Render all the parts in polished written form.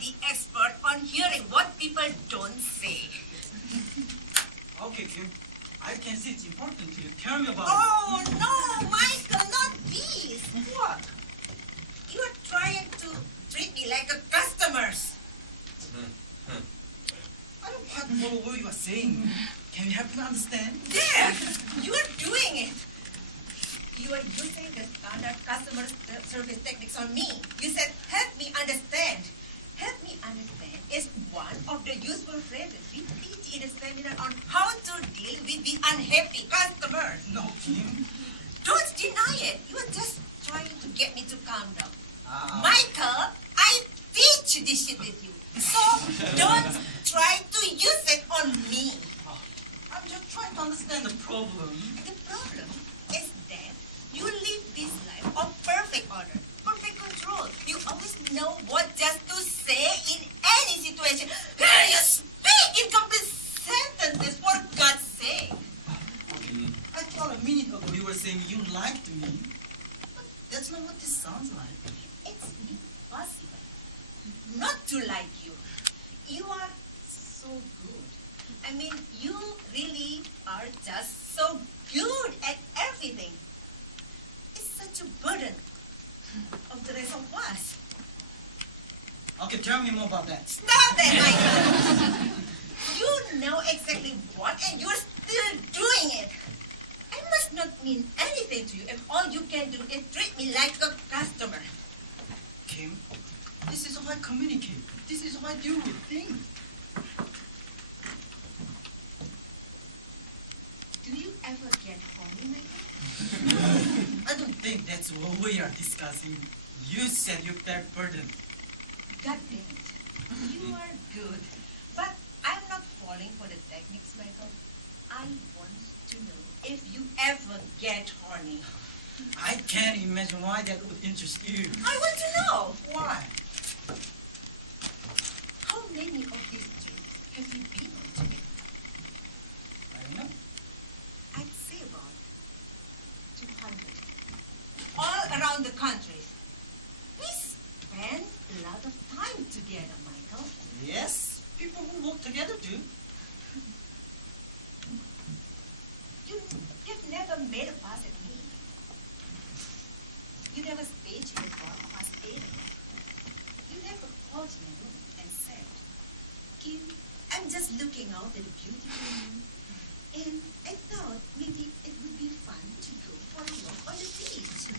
the expert on hearing what people don't say. Okay, Kim. I can see it's important to you. Tell me about Oh, no, Michael, not this. it. What? You are trying to treat me like a customer. I don't quite follow what you are saying. Can you help me understand? There, you are doing it. You are using the standard customer service techniques on me. You said, help me understand. Help me understand is one of the useful phrases we teach in a seminar on how to deal with the unhappy customer. No, Kim. Don't deny it. You are just trying to get me to calm down. Ah. Michael, I teach this shit with you. So don't try to use it on me. I'm just trying to understand the problem. The problem is that you live this life of perfect order, perfect control. You always know what just to say in any situation. You speak in complete sentences, for God's sake. Okay. I thought a minute ago you were saying you liked me. But that's not what this sounds like. It's impossible not to like you. You are so good. I mean, you really are just so good at everything. It's such a burden of the rest of us. Okay, tell me more about that. Stop that, Michael! You know exactly what, and you're still doing it. I must not mean anything to you if all you can do is treat me like a customer. Kim, this is how I communicate. This is how I deal with things. Do you ever get horny, Michael? I don't think that's what we are discussing. You said you felt burdened. God damn it. You are good. But I'm not falling for the techniques, Michael. I want to know if you ever get horny. I can't imagine why that would interest you. I want to know. Why? How many of these trips have you been on today? I don't know. I'd say about 200. All around the country. We spend a lot of time together, Michael. Yes, people who work together do. You've never made a pass at me. You never staged a bar past 8. You never called my room and said, Kim, I'm just looking out at a beautiful moon, and I thought maybe it would be fun to go for a walk on the beach.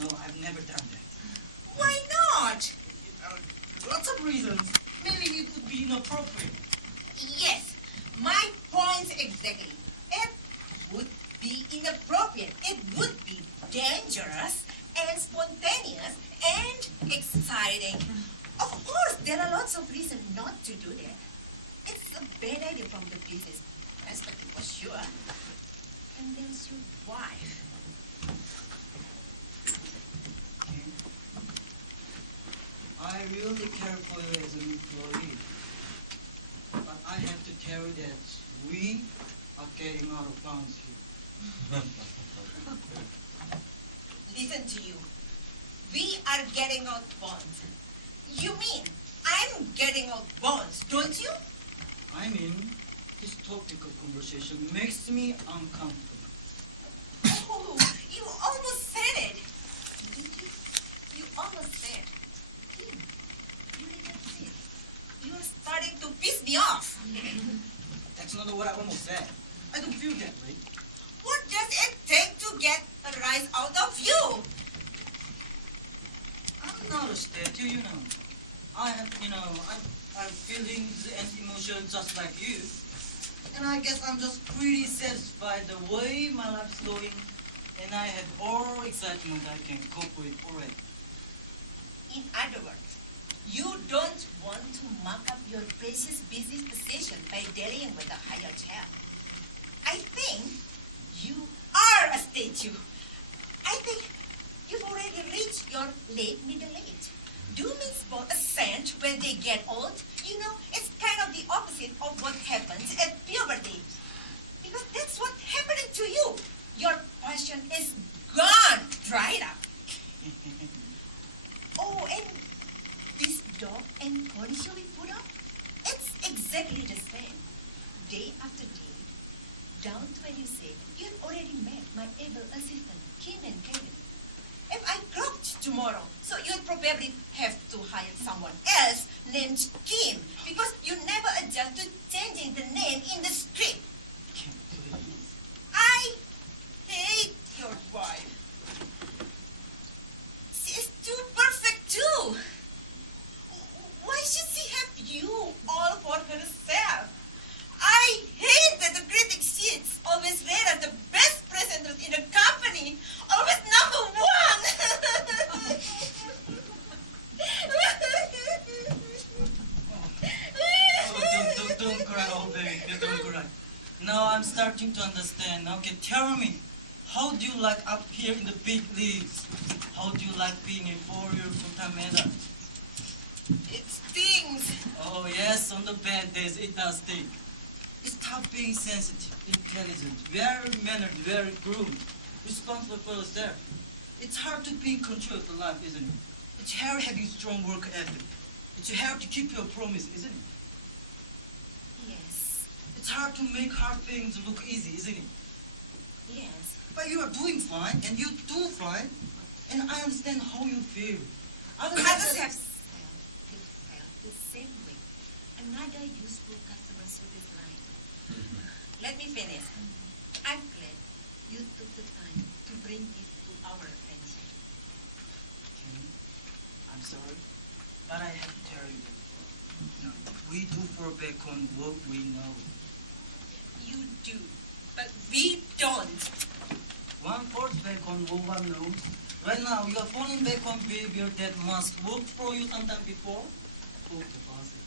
No, I've never done that. Why not? Lots of reasons. Maybe it would be inappropriate. Yes, my point exactly. It would be inappropriate. It would be dangerous and spontaneous and exciting. Of course, there are lots of reasons not to do that. It's a bad idea from the business perspective for sure. And there's your wife. Kim, I really care for you as an employee. But I have to tell you that we are getting out of bounds here. Listen to you. We are getting out bonds. You mean I'm getting out bonds, don't you? I mean, this topic of conversation makes me uncomfortable. Oh, you almost said it. Did you? You almost said. Kim, you didn't it. You are starting to piss me off. That's not what I almost said. I don't feel that way. What does it take to get a rise out of you? I'm not a statue, you know. I have feelings and emotions just like you. And I guess I'm just pretty satisfied the way my life's going. And I have all excitement I can cope with already. In other words, you don't want to muck up your precious business position by dealing with a higher chair. I think you are a statue. I think you've already reached your late middle age. Do men spot a scent when they get old? You know, it's kind of the opposite of what happens at puberty. Because that's what's happening to you. Your passion is gone, dried up. Oh, and this job and furniture we put up, it's exactly the same. Day after day, down to when you say you've already met my able assistant, Kim and Kevin. If I croaked tomorrow, so you'd probably have to hire someone else named Kim because you never adjust to changing the name in the script. Kim, please. I hate your wife. She is too perfect too. Why should she have you all for herself? I hate that the critic sheets always rate as the best presenters in the company. Always number one. Oh, don't cry, oh baby, don't cry. Now I'm starting to understand. Okay, tell me, how do you like up here in the big leagues? How do you like being a 4-year full-time adult? It stings. Oh yes, on the bad days it does sting. It's tough being sensitive, intelligent, very mannered, very groomed, responsible for yourself. It's hard to be in control of the life, isn't it? It's hard having strong work ethic. It's hard to keep your promise, isn't it? Yes. It's hard to make hard things look easy, isn't it? Yes. But you are doing fine, and you do fine, and I understand how you feel. Others have felt the same way. Another useful customer service line. Let me finish. I'm glad you took the time to bring this to our attention. Kim, I'm sorry, but I have to tell you that we do for back on what we know. You do, but we don't. One falls back on what one knows. Right now, you are falling back on behavior that must work for you sometime before. Talk about it.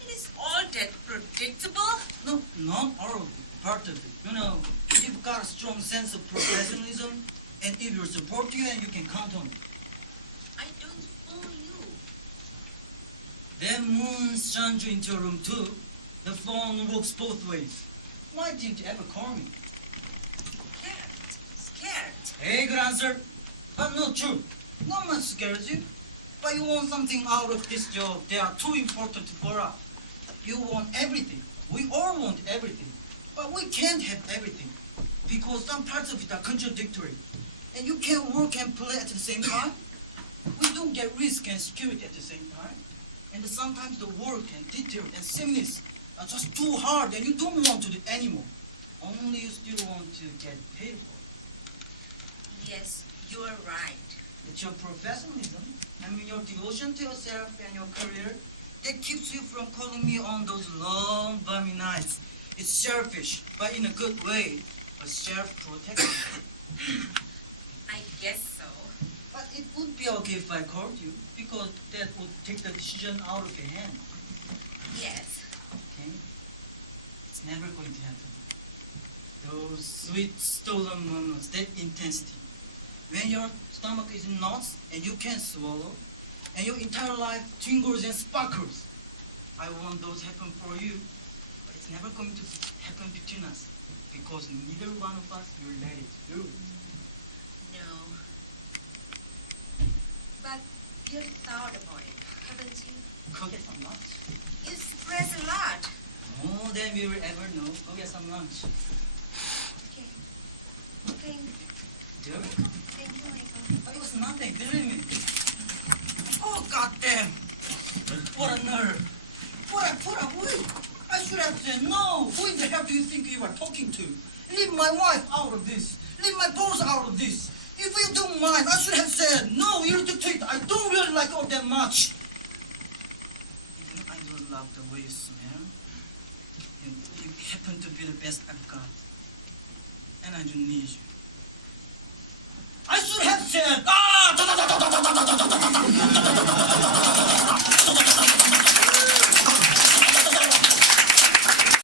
It is all that predictable. No, not all of it, part of it. You've got a strong sense of professionalism, and if you support you, and you can count on it. I don't fool you. Then Moon shunned you into your room too. The phone works both ways. Why didn't you ever call me? Scared. Hey, good answer. But not true. Not much scares you. But you want something out of this job. They are too important for us. You want everything. We all want everything. But we can't have everything. Because some parts of it are contradictory. And you can't work and play at the same time. We don't get risk and security at the same time. And sometimes the work and detail and sameness are just too hard and you don't want to do it anymore. Only you still want to get paid for it. Yes, you are right. It's your professionalism, your devotion to yourself and your career that keeps you from calling me on those long, balmy nights. It's selfish, but in a good way, a self-protection. I guess so. But it would be okay if I called you, because that would take the decision out of your hand. Yes. Okay? It's never going to happen. Those sweet, stolen moments, that intensity. When your stomach is in knots and you can't swallow, and your entire life tingles and sparkles. I want those happen for you, but it's never going to happen between us, because neither one of us will let it do it. No. But you've thought about it, haven't you? Go get some lunch. You stress a lot. More than we will ever know. Go get some lunch. Okay. Thank Do it? you, Michael. But it was nothing, believe me. Oh, goddamn! What a nerve! What a wait! I should have said no! Who in the hell do you think you are talking to? Leave my wife out of this! Leave my boss out of this! If you don't mind, I should have said no, irritate. I don't really like all that much. I don't love the way you smell. And you happen to be the best I've got. And I don't need you.